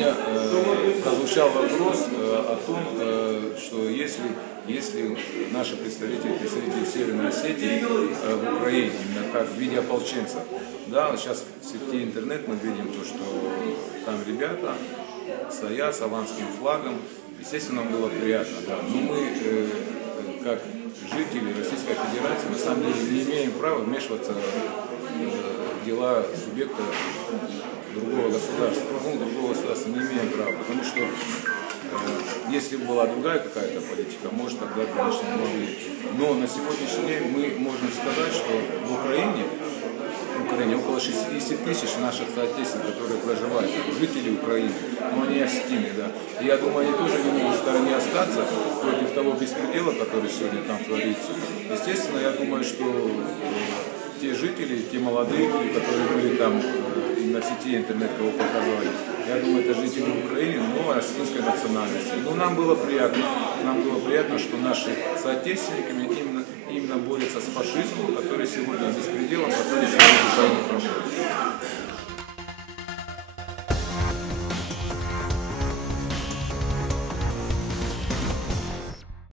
Сегодня прозвучал вопрос о том, что если наши представители Северной Осетии в Украине, именно как в виде ополченцев, да, сейчас в сети интернет мы видим то, что там ребята стоят с аланским флагом, естественно, нам было приятно, да, но мы, как жители Российской Федерации, на самом деле не имеем права вмешиваться в дела субъекта другого государства. Другого государства не имеем права, потому что если бы была другая какая-то политика, может тогда, конечно, могли. Но на сегодняшний день мы можем сказать, что в Украине около 60 тысяч наших соотечественников, которые проживают, жители Украины, но они осетины, да. И я думаю, они тоже не могут в стороне остаться против того беспредела, который сегодня там творится. Естественно, я думаю, что те жители, те молодые люди, которые были там на сети интернет, кого показали, я думаю, это жители Украины, но осетинской национальности. Но нам было приятно, что наши соотечественники именно борются с фашизмом, который сегодня беспределом, который сегодня в Украине проходит.